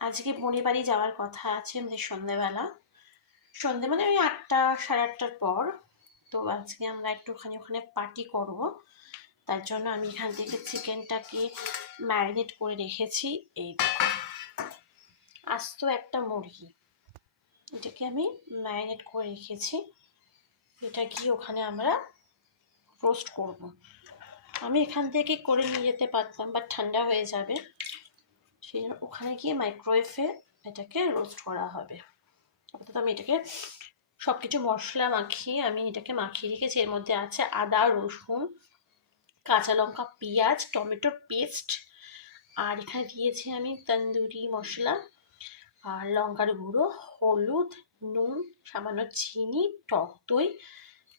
আজকে বোনের বাড়ি যাওয়ার কথা আছে আমাদের সন্ধে মানে ওই 8টা সাড়ে 8টার পর। তো আজকে আমরা একটুখানি ওখানে পার্টি করব, তার জন্য আমি এখান থেকে চিকেনটাকে ম্যারিনেট করে রেখেছি। এই আস্ত একটা মুরগি, এটাকে আমি ম্যারিনেট করে রেখেছি। এটা গিয়ে ওখানে আমরা রোস্ট করব। আমি এখান থেকে করে নিয়ে যেতে পারতাম, বাট ঠান্ডা হয়ে যাবে, সেই জন্য ওখানে গিয়ে মাইক্রোওয়েভে এটাকে রোস্ট করা হবে। অর্থাৎ আমি এটাকে সব কিছু মশলা মাখিয়ে এটাকে মাখিয়ে রেখেছি। এর মধ্যে আছে আদা, রসুন, কাঁচা লঙ্কা, পেঁয়াজ, টমেটোর পেস্ট, আর এখানে দিয়েছি আমি তন্দুরি মশলা আর লঙ্কার গুঁড়ো, হলুদ, নুন, সামান্য চিনি, টক দই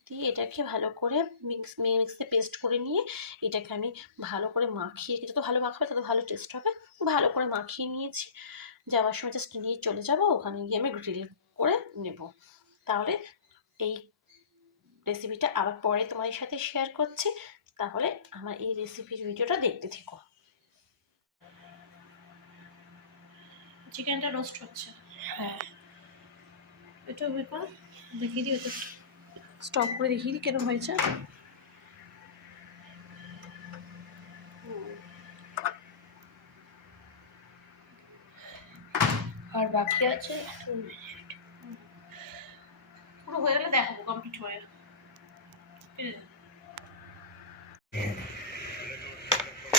দিয়ে এটাকে ভালো করে মিক্সিতে পেস্ট করে নিয়ে এটাকে আমি ভালো করে মাখিয়ে, যত ভালো মাখাবে তত ভালো টেস্ট হবে। ভালো করে মাখিয়ে নিয়েছি। যাওয়ার সময় জাস্ট নিয়ে চলে যাব, ওখানে গিয়ে আমি গ্রিল করে নেব। তাহলে এই রেসিপিটা আবার পরে তোমাদের সাথে শেয়ার করছি। তাহলে আমার এই রেসিপির ভিডিওটা দেখতে থেকো। চিকেনটা রোস্ট হচ্ছে। হ্যাঁ, এটা ব্যাপার দেখিয়ে দিই, এটা স্টপ করে দেখিয়ে দিই কেন হয়েছে। আর বাকি আছে 2 মিনিট, পুরো হয়ে গেলে দেখাবো কমপ্লিট হয়ে।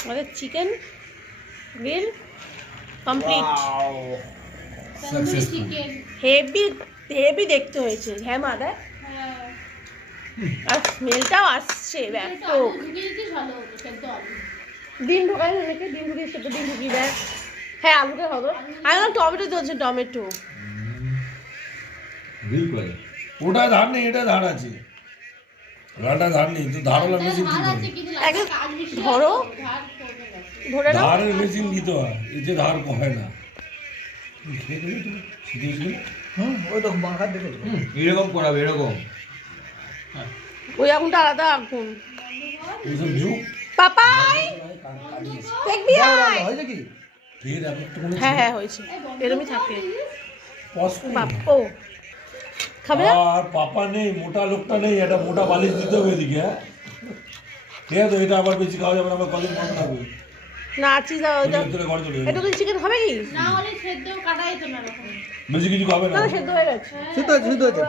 আমাদের chicken grill complete. Heavy heavy দেখতে হয়েছে। হ্যাঁ মাদা, আর স্মেলটাও আসছে। ব্যাপক। ডিম ঢোকাই নাকি, ডিম ঢুকিয়ে সেটা ডিম ঢুকিয়ে দেয়। হ্যাঁ আলুকে হবে। আমি টমেটো দিয়েছি, টমেটো ওটা ধার নেই, এটা ধার আছে। ওটা ধার নেই তো, ধার হলে মেশিন ধরো, ধরে নাও। ধারের মেশিন দিতে হয়, এতে ধার হয় না। এরকম করাবে, এরকম ওই আগুনটা আলাদা আগুন। পাপাই দেখবি হ্যাঁ হ্যাঁ হয়েছে, এরকমই থাকে। ও খাবে না? আর পাপা নেই, মোটা লোকটা নেই, একটা মোটা বালিশ দিতে হবে এদিকে। হ্যাঁ ঠিক আছে, এটা আবার বেশি খাওয়া যাবে না, আবার কদিন মনে থাকবে না। চিজ একটু চিকেন হবে কি না, হলে সেদ্ধ কাটা যেত না, বেশি কিছু খাবে না, সেদ্ধ হয়ে গেছে। সেদ্ধ আছে